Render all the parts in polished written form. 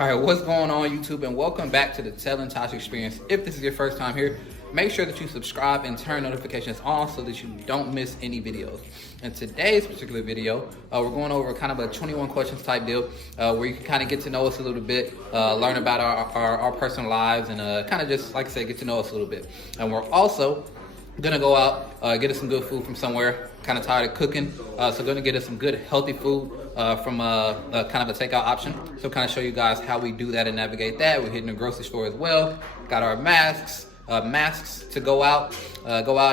All right, what's going on YouTube, and welcome back to the Tel Tash experience. If this is your first time here, make sure that you subscribe and turn notifications on so that you don't miss any videos. In today's particular video, we're going over kind of a 21 questions type deal where you can kind of get to know us a little bit, learn about our personal lives, and kind of just, like I said, get to know us a little bit. And we're also gonna go out, get us some good food from somewhere. Kind of tired of cooking, so gonna get us some good healthy food from kind of a takeout option. So kind of show you guys how we do that and navigate that. We're hitting the grocery store as well. Got our masks to go out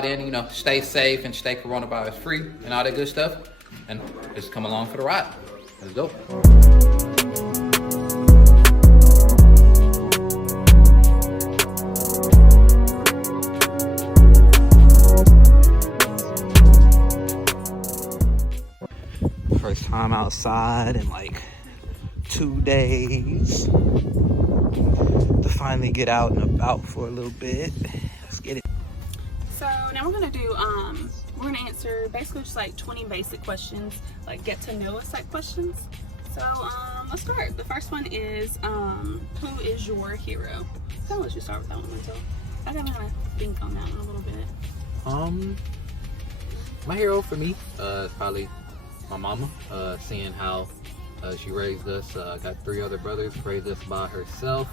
in, you know, stay safe and stay coronavirus free and all that good stuff. And just come along for the ride. Let's go. First time outside in like 2 days to finally get out and about for a little bit. Let's get it. So now we're gonna do we're gonna answer basically just like 20 basic questions, like get to know us type questions. So let's start. The first one is who is your hero? So I'll let you start with that one, Montel. I gotta kind of think on that one a little bit. My hero for me is probably my mama, seeing how she raised us. Got 3 other brothers, raised us by herself,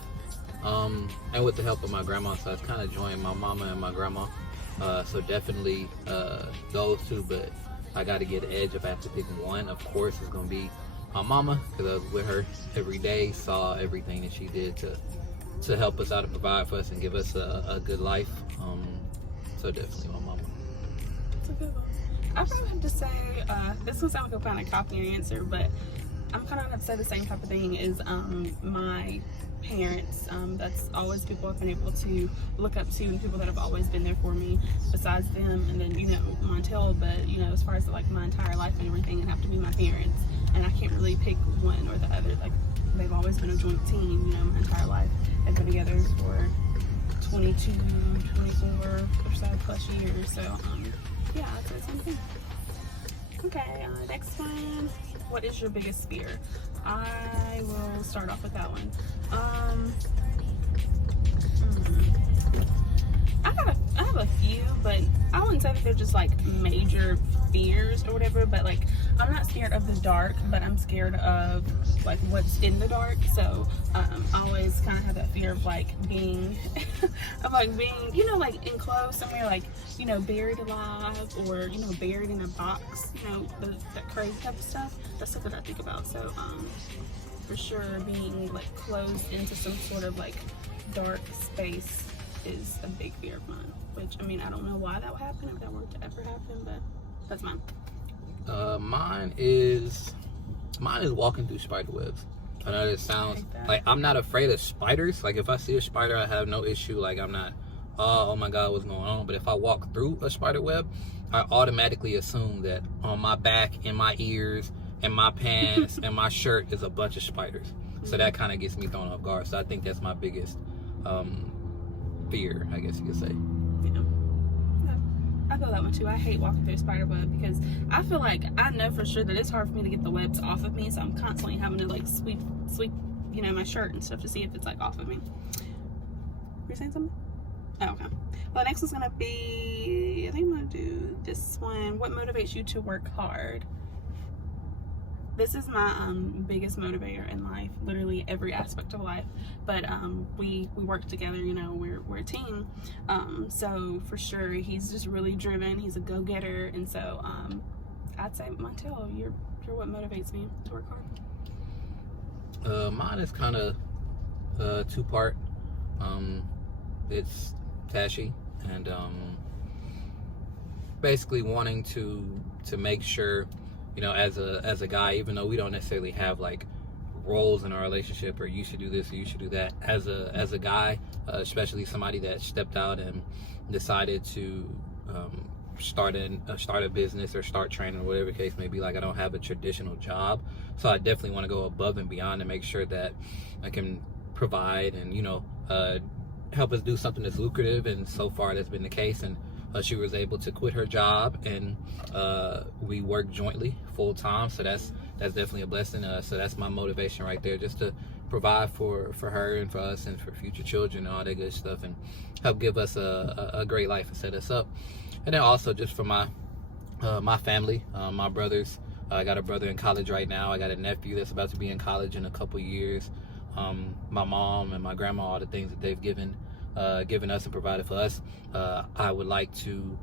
and with the help of my grandma. So I was kind of joined my mama and my grandma. So definitely those two, but I got to get an edge if I have to pick one. Of course, it's gonna be my mama, because I was with her every day, saw everything that she did to help us out and provide for us and give us a good life. So definitely my mama. That's a good one. I probably have to say, this will sound like a kind of copy and answer, but I'm kind of going to say the same type of thing as my parents. That's always people I've been able to look up to and people that have always been there for me besides them. And then, you know, Montel, but, you know, as far as like my entire life and everything, it'd have to be my parents. And I can't really pick one or the other. Like, they've always been a joint team, you know, my entire life. They've been together for 22, 24 or so plus years. So, yeah, I'd say the same thing. Okay, next one. What is your biggest fear? I will start off with that one. I have a few, but I wouldn't say that they're just like major fears or whatever, but like I'm not scared of the dark, but I'm scared of like what's in the dark. So I always kind of have that fear of like being you know, like enclosed somewhere, like, you know, buried alive, or, you know, buried in a box, you know, that crazy type of stuff. That's stuff that I think about. So for sure being like closed into some sort of like dark space is a big fear of mine, which, I mean, I don't know why that would happen, if that were to ever happen, but that's mine. Mine is walking through spider webs. I know it sounds like I'm not afraid of spiders. Like if I see a spider, I have no issue. Like I'm not, oh my God, what's going on? But if I walk through a spider web, I automatically assume that on my back, in my ears, in my pants, and my shirt is a bunch of spiders. So that kind of gets me thrown off guard. So I think that's my biggest fear, I guess you could say. Yeah. I feel that one too. I hate walking through a spider web because I feel like I know for sure that it's hard for me to get the webs off of me, so I'm constantly having to like sweep, you know, my shirt and stuff to see if it's like off of me. Were you saying something? Oh, okay. Well, the next one's gonna be, I think I'm gonna do this one. What motivates you to work hard? This is my biggest motivator in life, literally every aspect of life. But we work together, you know, we're a team. So for sure, he's just really driven. He's a go-getter, and so I'd say, Montel, you're what motivates me to work hard. Mine is kind of 2-part. It's Tashi, and basically wanting to make sure, you know, as a guy, even though we don't necessarily have like roles in our relationship, or you should do this or you should do that, as a guy, especially somebody that stepped out and decided to start a business or start training, or whatever the case may be. Like, I don't have a traditional job, so I definitely want to go above and beyond to make sure that I can provide and, you know, help us do something that's lucrative. And so far that's been the case. And she was able to quit her job, and we work jointly full time. So that's definitely a blessing. So that's my motivation right there, just to provide for her and for us and for future children and all that good stuff, and help give us a great life and set us up. And then also just for my family, my brothers. I got a brother in college right now. I got a nephew that's about to be in college in a couple years. My mom and my grandma, all the things that they've given us and provided for us. I would like to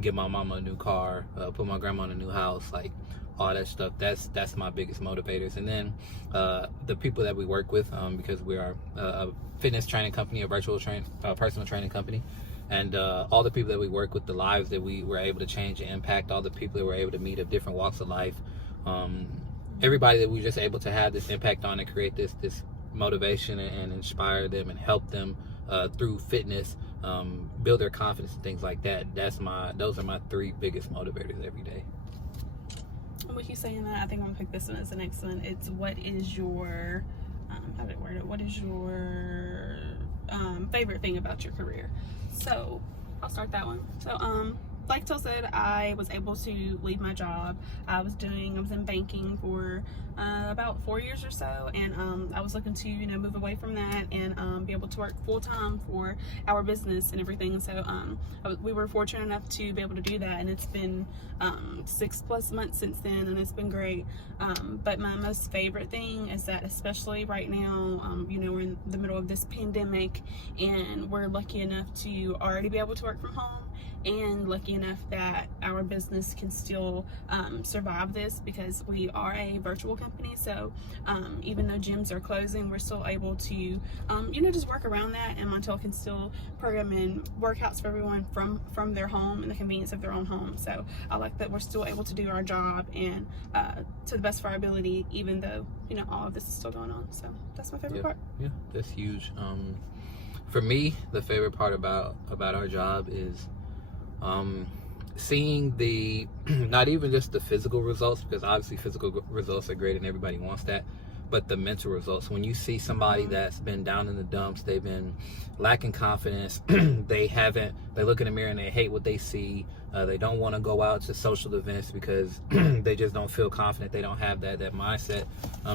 give my mama a new car, put my grandma in a new house, like all that stuff. That's my biggest motivators. And then the people that we work with, because we are a fitness training company, a personal training company, and all the people that we work with, the lives that we were able to change and impact, all the people that we're able to meet of different walks of life, everybody that we're just able to have this impact on and create this motivation and inspire them and help them through fitness, build their confidence and things like that. Those are my 3 biggest motivators every day. With you saying that, I think I'm gonna pick this one as the next one. It's what is your how did I word it? What is your favorite thing about your career? So I'll start that one. So like Tel said, I was able to leave my job. I was in banking for about 4 years or so, and I was looking to move away from that and be able to work full-time for our business and everything. So we were fortunate enough to be able to do that, and it's been 6+ months since then, and it's been great. But my most favorite thing is that, especially right now, we're in the middle of this pandemic, and we're lucky enough to already be able to work from home, and lucky enough that our business can still survive this, because we are a virtual company. So even though gyms are closing, we're still able to just work around that, and Montel can still program in workouts for everyone from their home and the convenience of their own home. So I like that we're still able to do our job and to the best of our ability, even though all of this is still going on. So that's my favorite part. Yeah, that's huge. For me, the favorite part about our job is seeing the not even just the physical results, because obviously physical results are great and everybody wants that, but the mental results. When you see somebody that's been down in the dumps, they've been lacking confidence, they look in the mirror and they hate what they see, they don't want to go out to social events because they just don't feel confident, they don't have that mindset,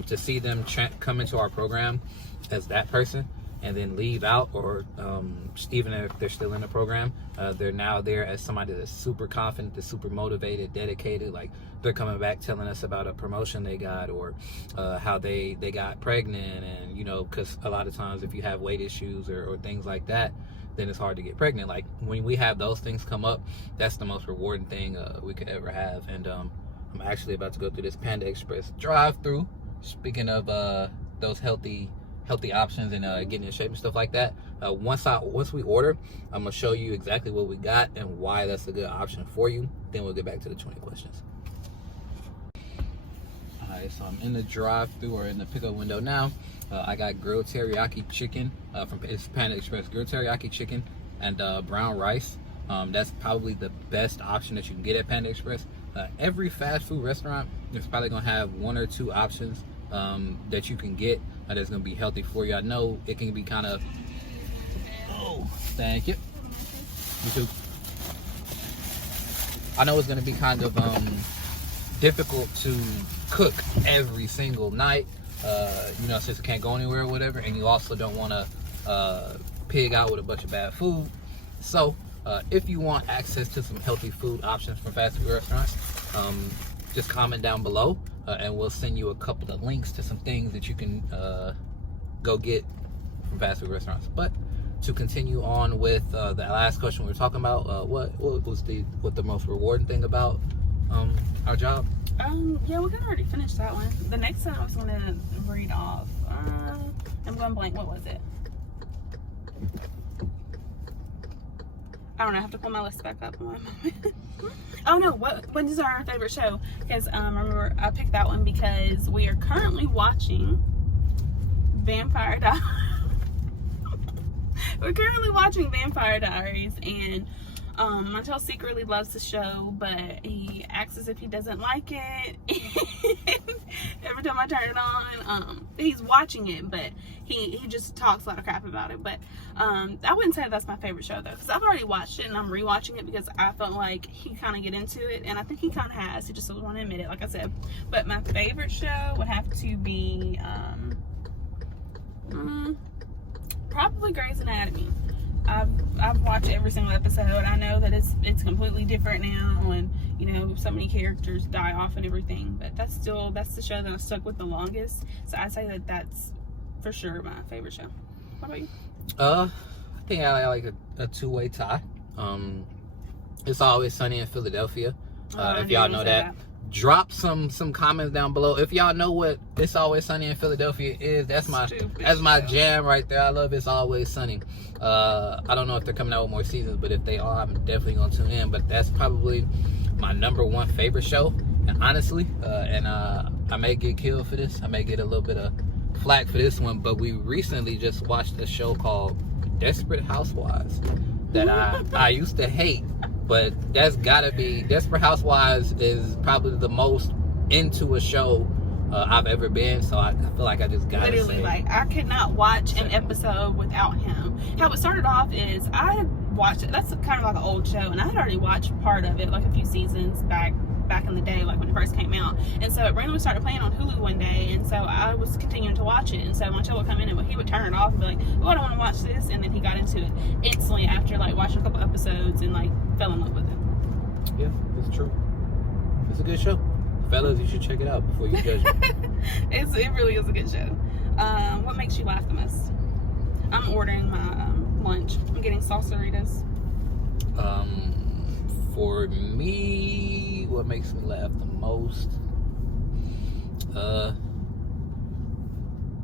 to see them come into our program as that person and then leave out, or even if they're still in the program, they're now there as somebody that's super confident, that's super motivated, dedicated. Like, they're coming back telling us about a promotion they got, or how they got pregnant, and because a lot of times if you have weight issues or things like that, then it's hard to get pregnant. Like, when we have those things come up, that's the most rewarding thing we could ever have. And I'm actually about to go through this Panda Express drive-through. Speaking of those healthy options and getting in shape and stuff like that, once we order, I'm gonna show you exactly what we got and why that's a good option for you. Then we'll get back to the 20 questions. Alright, so I'm in the drive-thru, or in the pickup window now. I got grilled teriyaki chicken from Panda Express. Grilled teriyaki chicken and brown rice. That's probably the best option that you can get at Panda Express. Every fast food restaurant is probably gonna have 1 or 2 options that you can get that's gonna be healthy for you. I know it can be kind of, oh, thank you. You too. I know it's gonna be kind of difficult to cook every single night, since it can't go anywhere or whatever, and you also don't want to pig out with a bunch of bad food. So if you want access to some healthy food options from fast food restaurants, just comment down below, and we'll send you a couple of links to some things that you can go get from fast food restaurants. But to continue on with the last question we were talking about, what was the most rewarding thing about our job? Yeah, we can already finish that one. The next one I was gonna read off. I'm going blank. What was it? I don't know. I have to pull my list back up. Oh no! What is our favorite show? Because remember, I picked that one because we are currently watching Vampire Diaries. We're currently watching Vampire Diaries, and Montel secretly loves the show, but he acts as if he doesn't like it. Every time I turn it on, he's watching it, but he just talks a lot of crap about it. But I wouldn't say that's my favorite show though, because I've already watched it and I'm rewatching it because I felt like he kind of get into it, and I think he kind of has. He just doesn't want to admit it, like I said. But my favorite show would have to be Probably Grey's Anatomy. I've watched every single episode. I know that it's completely different now, and you know, so many characters die off and everything. But that's the show that I stuck with the longest. So I say that's for sure my favorite show. What about you? I think I like a two-way tie. It's Always Sunny in Philadelphia. If y'all know that. Drop some comments down below if y'all know what It's Always Sunny in Philadelphia is. That's my jam right there. I love It's Always Sunny. I don't know if they're coming out with more seasons, but if they are, I'm definitely gonna tune in. But that's probably my #1 favorite show, and honestly, I may get killed for this. I may get a little bit of flack for this one, but we recently just watched a show called Desperate Housewives that I used to hate. But that's gotta be, Desperate Housewives is probably the most into a show I've ever been. So I feel like I just gotta literally say, like I could not watch an episode without him. How it started off is I had watched it. That's kind of like an old show, and I had already watched part of it, like a few seasons back in the day, like when it first came out. And so it randomly started playing on Hulu one day, and so I was continuing to watch it. And so Montel would come in and he would turn it off and be like, "Oh, I don't want to watch this," and then he got into it instantly after like watching a couple episodes and like fell in love with it. Yeah, it's true. It's a good show. Fellas, you should check it out before you judge it. It really is a good show. What makes you laugh the most? I'm ordering my lunch. I'm getting 𝗧𝗲𝗧𝗀𝗧𝗃𝗍𝗃. For me, what makes me laugh the most?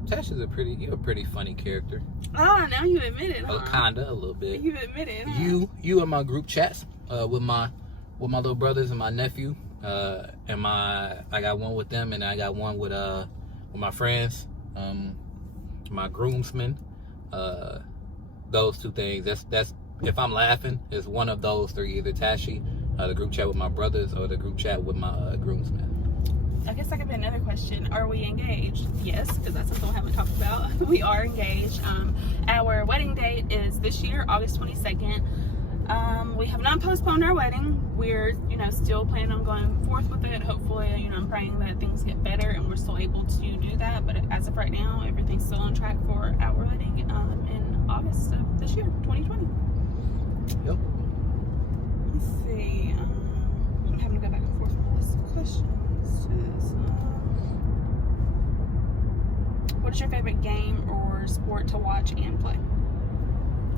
Tash is you're a pretty funny character. Ah, now you admit it, huh? Kinda, a little bit. You admit it, huh? You in my group chats with my little brothers and my nephew, and I got one with them, and I got one with my friends, my groomsmen. Those two things. That's if I'm laughing, it's one of those three: either Tashi, the group chat with my brothers, or the group chat with my groomsmen. I guess that could be another question. Are we engaged? Yes, because that's something we haven't talked about. We are engaged. Our wedding date is this year, August 22nd. We have not postponed our wedding. We're, still planning on going forth with it. Hopefully, I'm praying that things get better and we're still able to do that. But as of right now, everything's still on track for our wedding in August of this year, 2020. Yep. Let's see. I'm having to go back and forth with this question. What is your favorite game or sport to watch and play?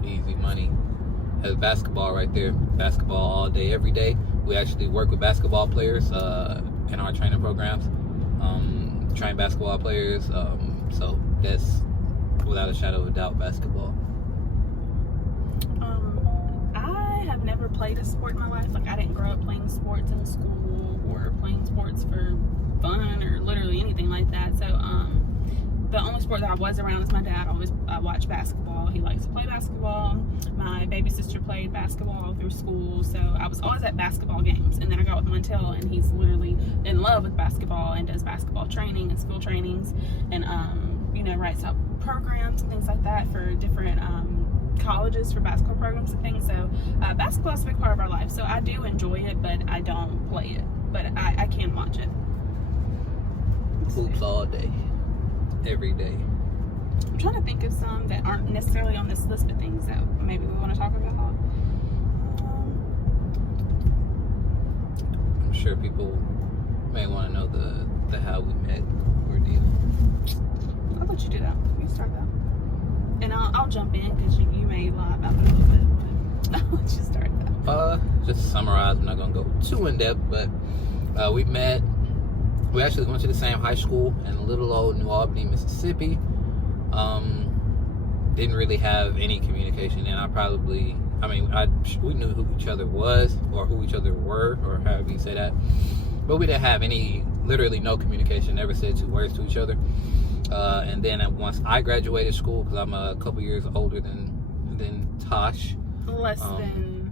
Easy money. That's basketball right there. Basketball all day, every day. We actually work with basketball players in our training programs. Train basketball players. So that's without a shadow of a doubt basketball. I have never played a sport in my life. Like I didn't grow up playing sports in school or playing sports for fun or literally anything like that. So the only sport that I was around is my dad. I watched basketball. He likes to play basketball. My baby sister played basketball through school, so I was always at basketball games. And then I got with Montel, and he's literally in love with basketball and does basketball training and school trainings, and writes out programs and things like that for different colleges for basketball programs and things. So basketball is a big part of our life. So I do enjoy it, but I don't play it. But I can watch it. Hoops all day. Every day. I'm trying to think of some that aren't necessarily on this list, but things that maybe we want to talk about. I'm sure people may want to know the how we met ordeal. I'll let you do that. You start that, and I'll jump in because you may lie about it a little bit. But I'll let you start that. Just to summarize, I'm not gonna go too in depth, but we met. We actually went to the same high school in little old New Albany, Mississippi. Didn't really have any communication, and we knew who each other was, or who each other were, or however you say that. But we didn't have literally no communication, never said 2 words to each other. And then once I graduated school, because I'm a couple years older than Tash. Less than.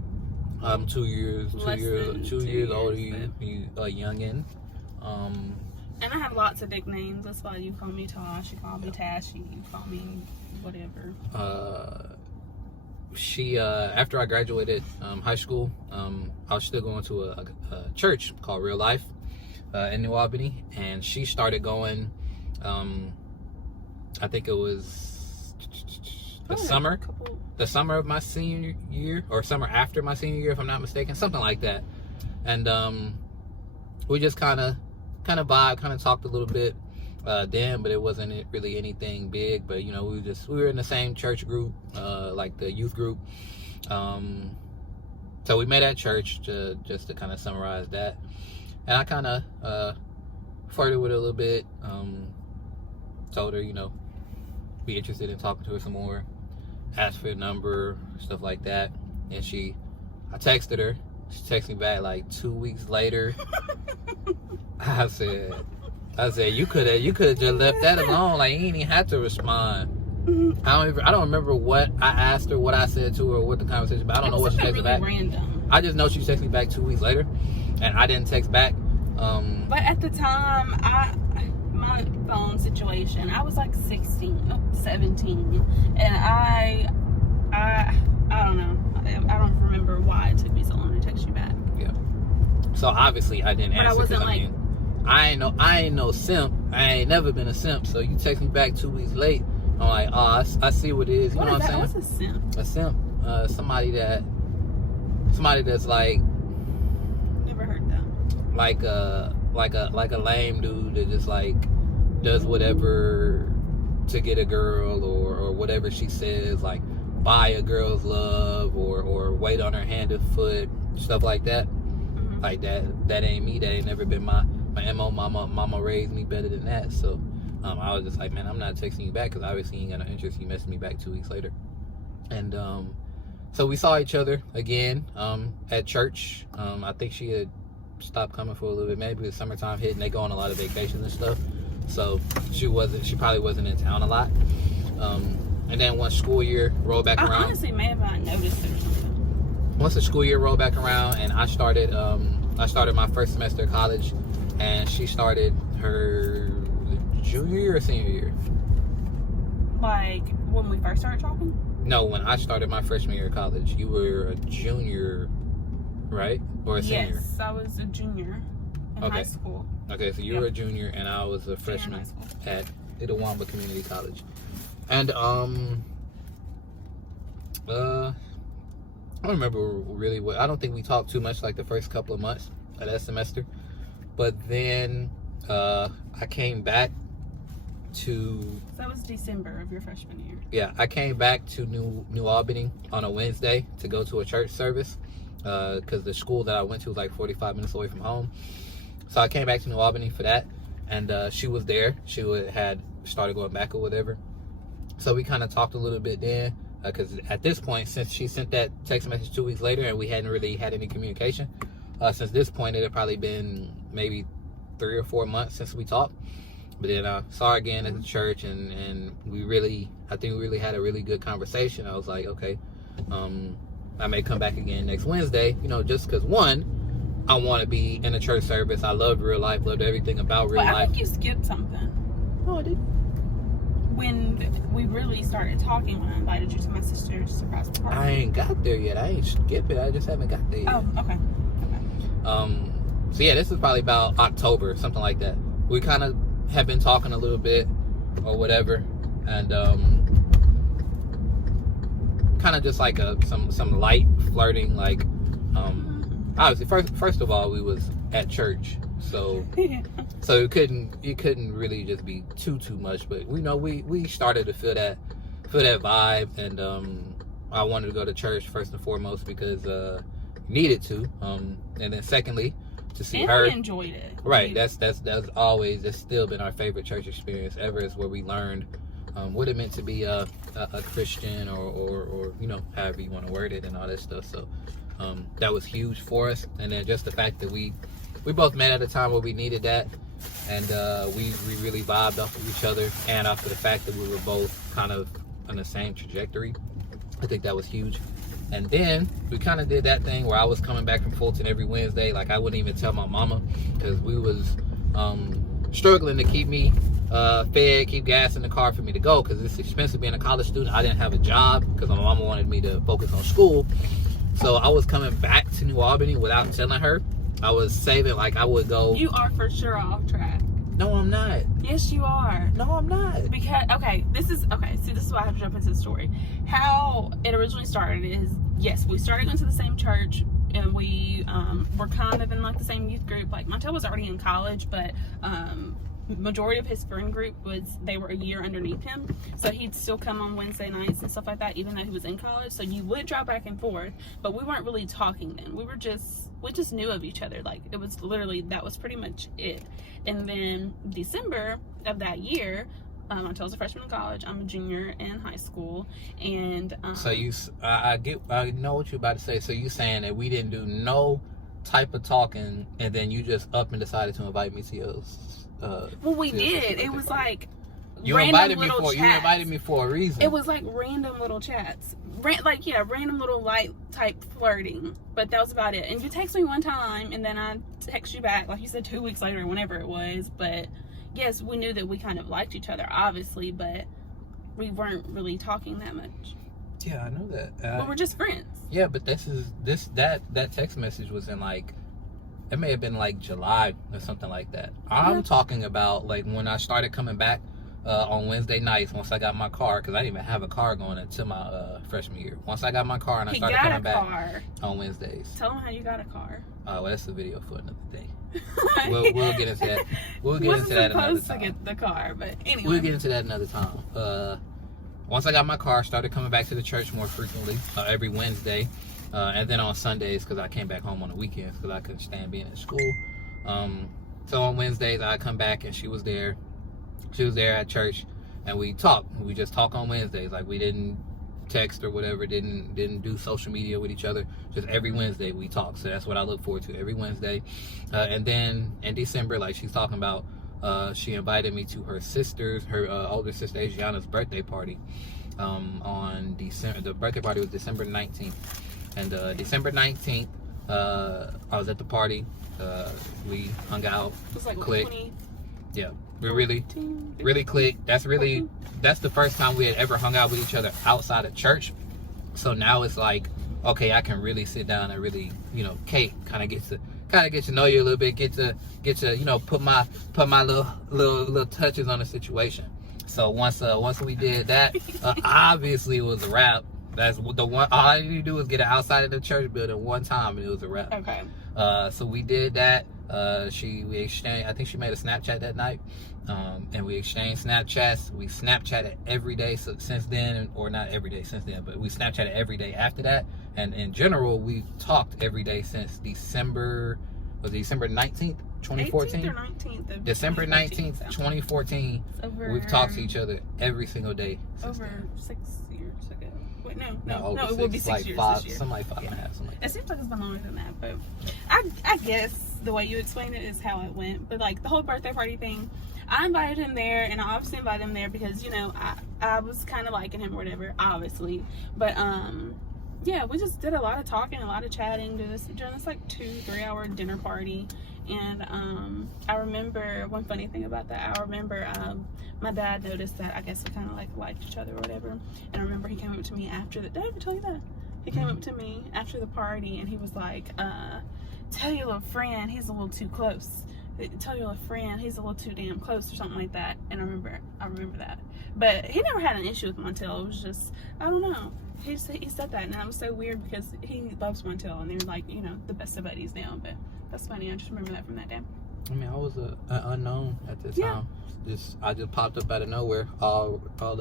I'm 2 years older, you a youngin'. And I have lots of nicknames. That's why you call me Tosh, you call me Tashi, you call me whatever. She after I graduated high school, I was still going to a church called Real Life in New Albany, and she started going. I think it was the summer of my senior year, or summer after my senior year, if I'm not mistaken, something like that. And we just kind of vibed, kind of talked a little bit then, but it wasn't really anything big. But you know, we were in the same church group, like the youth group. So we met at church, just to kind of summarize that. And I kind of flirted with her a little bit. Told her, you know, be interested in talking to her some more. Asked for a number, stuff like that. And I texted her. She texted me back like 2 weeks later. I said, you could have just left that alone. Like, you didn't even have to respond. I don't remember what I asked her, what I said to her, or what the conversation. But I don't know what she texted back. Random. I just know she texted me back 2 weeks later, and I didn't text back. But at the time, my phone situation, I was like 17, and I don't know. I don't remember why it took me so long to text you back. Yeah. So obviously I didn't answer. But I wasn't like, I ain't no simp. I ain't never been a simp. So you text me back 2 weeks late. I'm like, oh, I see what it is. You know what I'm saying? What's a simp? A simp, somebody that's like. Never heard that. Like a lame dude that just like does whatever to get a girl, or whatever she says, like buy a girl's love, or wait on her hand and foot, stuff like that. Mm-hmm. Like that ain't me. That ain't never been my MO. Mama raised me better than that. So I was just like, man, I'm not texting you back, because obviously you ain't got no interest. You messaged me back 2 weeks later. And so we saw each other again at church. I think she had stopped coming for a little bit. Maybe the summertime hit and they go on a lot of vacations and stuff. So she probably wasn't in town a lot. And then once school year rolled back around. I honestly may have not noticed it or something. Once the school year rolled back around and I started my first semester of college, and she started her junior year or senior year? Like when we first started talking? No, when I started my freshman year of college. You were a junior, right? Or a senior? Yes, I was a junior in high school. Okay, so you were a junior and I was a freshman at 𝗧𝗲𝗵 Community College. And I don't remember really what. I don't think we talked too much like the first couple of months of that semester. But then I came back to. So that was December of your freshman year. Yeah, I came back to New Albany on a Wednesday to go to a church service, because the school that I went to was like 45 minutes away from home. So I came back to New Albany for that, and she was there. She had started going back or whatever. So we kind of talked a little bit then, because at this point, since she sent that text message 2 weeks later and we hadn't really had any communication, since this point it had probably been maybe 3 or 4 months since we talked. But then I saw her again at the church, and I think we really had a really good conversation. I was like, okay, I may come back again next Wednesday, just because, one, I want to be in a church service. I loved real life, loved everything about real life. I think you skipped something. Oh, I did. When we really started talking, when I invited you to my sister's surprise party. I ain't got there yet. I ain't skip it. I just haven't got there yet. Oh, okay. So yeah, this is probably about October, something like that. We kind of have been talking a little bit or whatever, and kind of just like some light flirting, like obviously first of all, we was at church, so it couldn't really just be too much, but we started to feel that vibe, and I wanted to go to church first and foremost because needed to, and then secondly to see her. We enjoyed it. Right, that's still been our favorite church experience ever, is where we learned what it meant to be a Christian, or however you want to word it, and all that stuff. So that was huge for us. And then just the fact that we both met at a time where we needed that, and we really vibed off of each other, and off of the fact that we were both kind of on the same trajectory. I think that was huge. And then we kind of did that thing where I was coming back from Fulton every Wednesday. Like, I wouldn't even tell my mama, because we was struggling to keep me fed, keep gas in the car for me to go, because it's expensive being a college student. I didn't have a job because my mama wanted me to focus on school. So I was coming back to New Albany without telling her. I was saving, like I would go. You are for sure off track. No, I'm not. Yes, you are. No, I'm not. Because, see, this is what why I have to jump into the story. How it originally started is, yes, we started going to the same church, and we were kind of in like the same youth group. Like Montel was already in college, but majority of his friend group they were a year underneath him, so he'd still come on Wednesday nights and stuff like that, even though he was in college. So you would drive back and forth, but we weren't really talking then. We just knew of each other. Like, it was literally, that was pretty much it. And then December of that year, Montel's a freshman in college, I'm a junior in high school, and so I know what you're about to say. So you saying that we didn't do no type of talking, and then you just up and decided to invite me to yours? Well, we did. It was like you invited me for a reason. It was like random little chats, random little light type flirting, but that was about it. And you text me one time, and then I text you back, like you said, 2 weeks later, whenever it was. But yes, we knew that we kind of liked each other, obviously, but we weren't really talking that much. Yeah, I know that. But we're just friends. Yeah, but that text message was in like, it may have been like July or something like that. I'm talking about like when I started coming back on Wednesday nights, once I got my car, because I didn't even have a car going into my freshman year. Once I got my car and I started coming back on Wednesdays. Tell them how you got a car. Well, that's a video for another day. We'll get into that. We'll get into that another time. Supposed to get the car, but anyway. We'll get into that another time. Once I got my car, started coming back to the church more frequently, every Wednesday. And then on Sundays, because I came back home on the weekends because I couldn't stand being in school. So on Wednesdays, I come back and she was there. She was there at church, and we talked. We just talk on Wednesdays. Like, we didn't text or whatever, didn't do social media with each other. Just every Wednesday we talk. So that's what I look forward to, every Wednesday. And then in December, like she's talking about, she invited me to her older sister Adriana's birthday party. On December, the birthday party was December 19th. And December 19th, I was at the party. We hung out, clicked. Yeah, we really clicked. That's the first time we had ever hung out with each other outside of church. So now it's like, okay, I can really sit down and really, Kate kind of get to know you a little bit, get to put my little touches on the situation. So once we did that, obviously it was a wrap. That's the one. All I needed to do was get it outside of the church building one time, and it was a wrap. Okay. So we did that. We exchanged. I think she made a Snapchat that night, and we exchanged Snapchats. We Snapchatted every day since then, or not every day since then, but we Snapchatted every day after that. And in general, we talked every day since December 19th, 2014. 18th or 19th of December 19th, 2014. We've talked to each other every single day. Over 6 years ago. Wait, no, it will be 6 years this year. Something like 5.5. Something like that. It seems like it's been longer than that, but I guess the way you explained it is how it went. But like the whole birthday party thing, I invited him there, and I obviously invited him there because I was kind of liking him or whatever, obviously. But yeah, we just did a lot of talking, a lot of chatting during this like 2-3 hour dinner party. And I remember one funny thing about that. I remember my dad noticed that I guess we kind of like liked each other or whatever. And I remember he came up to me after did I ever tell you that? He came up to me after the party, and he was like, tell your little friend he's a little too close. Tell your little friend he's a little too damn close, or something like that. And I remember that. But he never had an issue with Montel. It was just, I don't know. He said that, and that was so weird because he loves Montel, and they're like, the best of buddies now. But that's funny. I just remember that from that day. I mean, I was an unknown at the time. I just popped up out of nowhere, all up on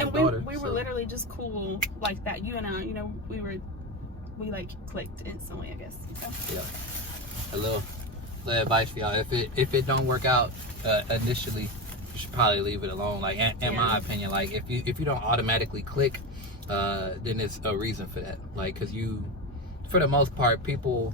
and the daughter. We were literally just cool like that. You and I, we like clicked instantly, I guess. So. Yeah. A little advice for y'all: if it don't work out initially, you should probably leave it alone. Like in my opinion, like if you don't automatically click, then it's a reason for that. Like, because for the most part, people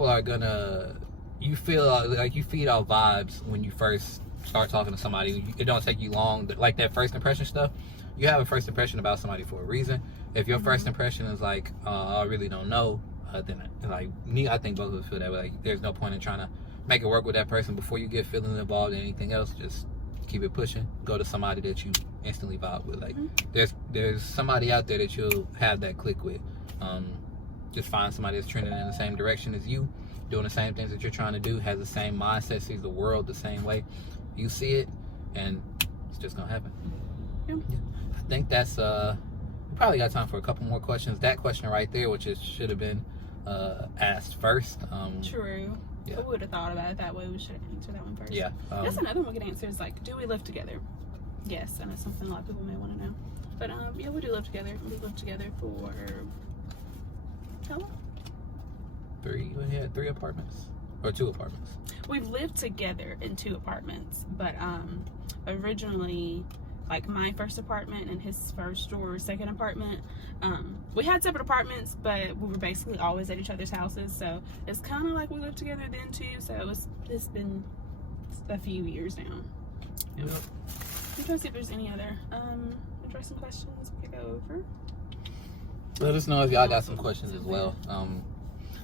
are gonna, you feel like you feed off vibes when you first start talking to somebody. It don't take you long, like that first impression stuff. You have a first impression about somebody for a reason. If your first impression is like, I really don't know, then like me, I think both of us feel that way. Like, there's no point in trying to make it work with that person before you get feelings involved in anything else. Just keep it pushing. Go to somebody that you instantly vibe with. Like, there's somebody out there that you'll have that click with. Just find somebody that's trending in the same direction as you, doing the same things that you're trying to do, has the same mindset, sees the world the same way you see it, and it's just gonna happen. Yeah. think that's we probably got time for a couple more questions. That question right there, which should have been asked first. True. Yeah. But we would have thought about it that way. We should have answered that one first. Yeah. That's another one we could answer is like, do we live together? Yes, and it's something a lot of people may want to know. But yeah, we do live together. We lived together for how long? 3. We had 3 apartments or 2 apartments. We've lived together in 2 apartments, but originally, like my first apartment and his first or second apartment, we had separate apartments, but we were basically always at each other's houses, so it's kind of like we lived together then too. So it's been a few years now. Yep. I'm trying to see if there's any other interesting questions we could go over. Let us know if y'all got some questions as well.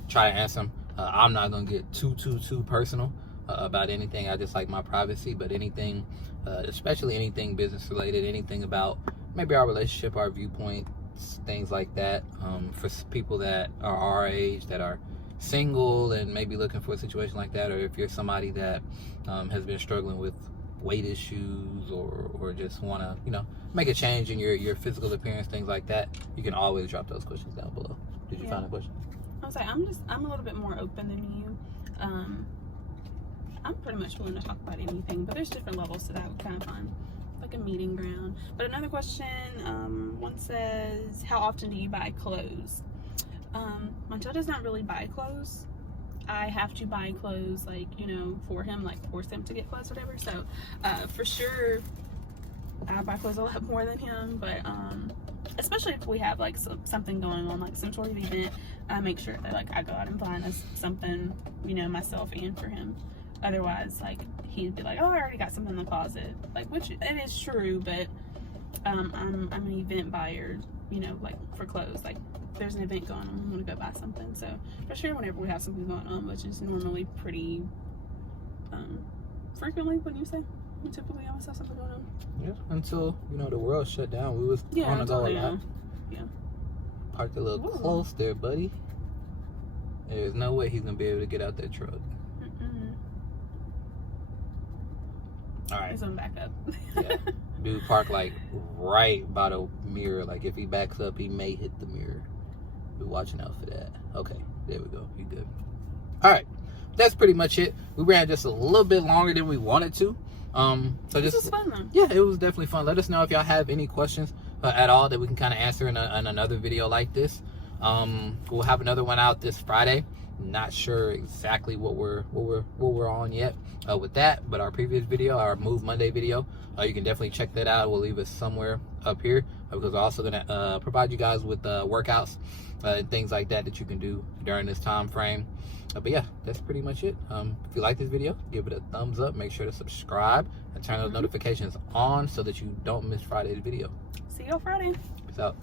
Try to answer them. I'm not gonna get too personal about anything. I just like my privacy, but anything, especially anything business related, anything about maybe our relationship, our viewpoints, things like that. For people that are our age, that are single and maybe looking for a situation like that, or if you're somebody that has been struggling with weight issues or just want to, you know, make a change in your physical appearance, things like that, you can always drop those questions down below. Did you find a question? I was like, I'm a little bit more open than you. I'm pretty much willing to talk about anything, but there's different levels to that. We kind of find like a meeting ground. But another question, one says, how often do you buy clothes? Montel does not really buy clothes. I have to buy clothes, like, you know, for him, like force him to get clothes, whatever. So for sure, I buy clothes a lot more than him, but especially if we have like something going on, like some sort of event, I make sure that like I go out and find us something, you know, myself and for him. Otherwise, like, he'd be like, oh, I already got something in the closet, like, which it is true, but I'm an event buyer, you know, like for clothes. Like, if there's an event going on, I'm gonna go buy something. So for sure, whenever we have something going on, which is normally pretty frequently, wouldn't you say? We typically always have something going on. Yeah, until, you know, the world shut down. We was on the go a lot. Yeah. Parked a little close there, buddy. There's no way he's gonna be able to get out that truck. All right. He's gonna back up. Yeah. Dude parked like right by the mirror. Like if he backs up, he may hit the mirror. Be watching out for that. Okay, there we go. You good? All right. That's pretty much it. We ran just a little bit longer than we wanted to. So this just was fun though. Yeah, it was definitely fun. Let us know if y'all have any questions at all that we can kind of answer in another video like this. We'll have another one out this Friday. Not sure exactly what we're on yet with that, but our previous video, our Move Monday video, you can definitely check that out. We'll leave it somewhere up here because we're also gonna provide you guys with workouts and things like that that you can do during this time frame. But yeah, that's pretty much it. If you like this video, give it a thumbs up. Make sure to subscribe and turn those notifications on so that you don't miss Friday's video. See you on Friday. Peace out.